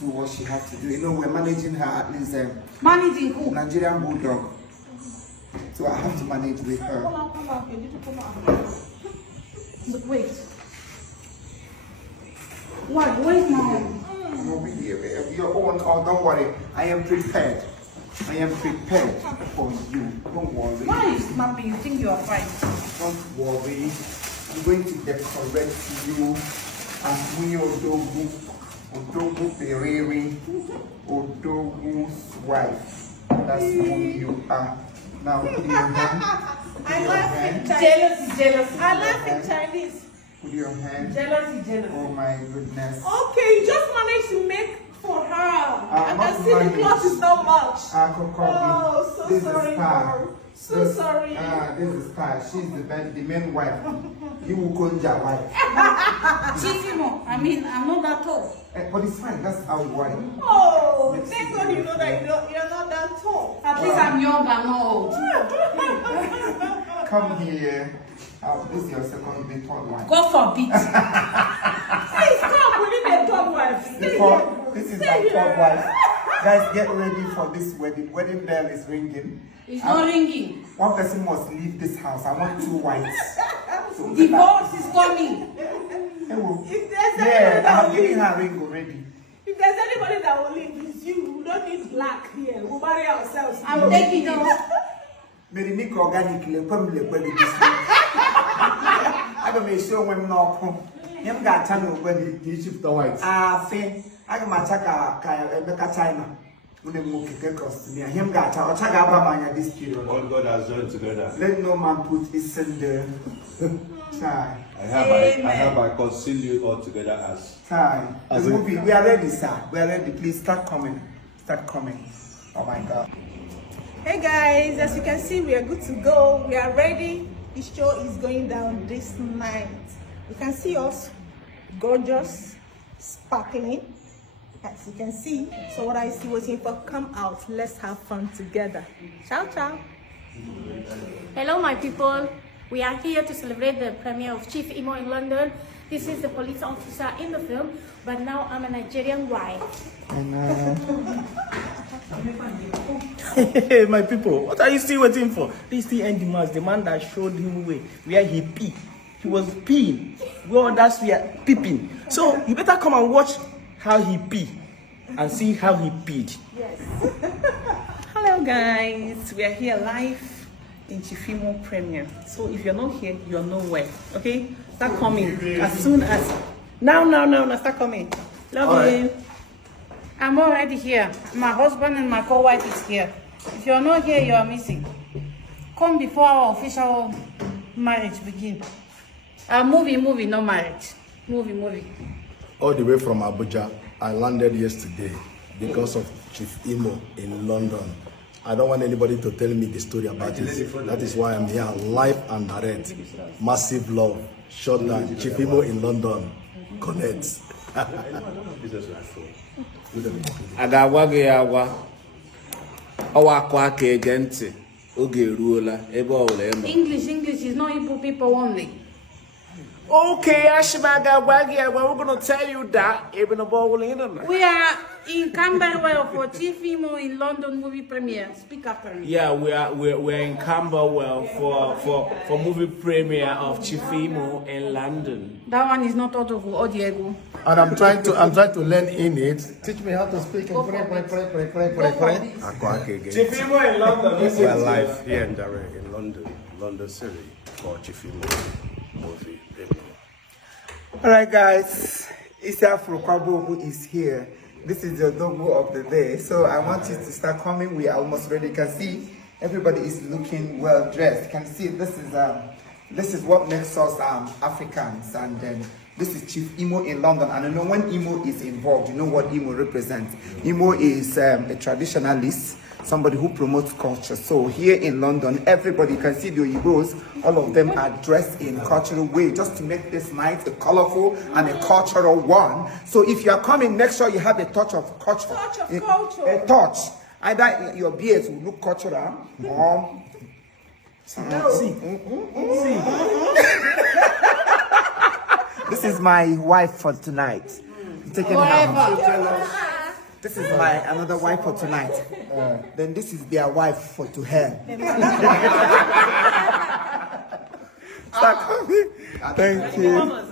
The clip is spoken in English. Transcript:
do what she has to do. You know, we're managing her at least. Managing who? Nigerian bulldog. So I have to manage with her. Come on. You need to come out. Wait. What? Where's mom? Your own. Oh, don't worry. I am prepared. I am prepared for you. Don't worry. Why are you snapping? You think you are fine? Don't worry. I'm going to decorate you as we Odogu Pereri, Odogu's wife. That's who you are. Now, put your hand. I laugh in Chinese. Jealous. I laugh in Chinese. Put your hand. Jealous. Oh my goodness. Okay, you just managed to make for her. I can see the cloth is not much. Oh, so sorry, Mom. So sorry. This is Star. She's the main wife. You will call your wife. Chiefimo, I mean, I'm not that tall. But it's fine. That's our wife. Oh, thank God you know that you're not that tall. At least I'm young and old. Come here. This is your second big third wife. God forbid. Please come, we need a third wife. This is my third wife. Guys, get ready for this wedding. Wedding bell is ringing. It's not ringing. One person must leave this house. I want 2 whites. So Divorce is coming. If there's yeah, I'm giving her a ring already. If there's anybody that will leave, it's you. We don't need black here. We'll marry ourselves. I'm taking it. Mary make organically, probably this week. I don't make sure when not come. Him got channel when he shift the whites. Fair. I can match a China. When they move across to me, him got a this period. All God has joined together. Let no man put his in there. I have conceal you all together as the movie. We are ready, sir. We are ready. Please start coming. Start coming. Oh my God. Hey guys, as you can see, we are good to go. We are ready. The show is going down this night. You can see us gorgeous, sparkling. As you can see. So what I see waiting for, come out. Let's have fun together. Ciao, ciao. Hello, my people. We are here to celebrate the premiere of Chief Imo in London. This is the police officer in the film, but now I'm a Nigerian wife. Hey, my people, what are you still waiting for? This the end the man that showed him way where he pee. He was peeing. Well, that's where peeping. So you better come and watch how he pee and see how he peed. Yes. Hello guys, we are here live in Chief Imo premiere. So if you're not here, you're nowhere. Okay? Start coming as soon as now, start coming. Love you. I'm already here. My husband and my co-wife is here. If you're not here, you are missing. Come before our official marriage begin. Movie, not marriage. Movie. All the way from Abuja, I landed yesterday because of Chief Imo in London. I don't want anybody to tell me the story about it. That is why I'm here live and direct. Massive love. Short down. Chief Imo in London. Connect. Agwa gị agwa ọwa akwa aka ege ntị oge eruola ebe ọ wụla ema English is not Igbo people only. Okay, Ashibaga Wagi, we're going to tell you that even about we are in Camberwell for Chief Imo in London movie premiere. Speak after me. Yeah, we're in Camberwell for movie premiere of Chief Imo in London. That one is not Odogu or Diego. And I'm trying to learn in it. Teach me how to speak in pray. Chief Imo in London. We are live here in direct in London City for Chief Imo movie premiere. Alright guys, Therefor who is here. This is the logo of the day. So I want you to start coming. We are almost ready. You can see everybody is looking well dressed. You can see this is what makes us Africans. And then this is Chief Imo in London. And you know when Imo is involved, you know what Imo represents. Imo is a traditionalist, somebody who promotes culture. So here in London, everybody, you can see the Igbos, all of them are dressed in cultural way just to make this night a colorful and a cultural one. So if you are coming, make sure you have a touch of culture. A touch. Either your beards will look cultural or... This is my wife for tonight. Taking her. This is my another wife for tonight. Then this is their wife for to hell. Start coming. Thank you.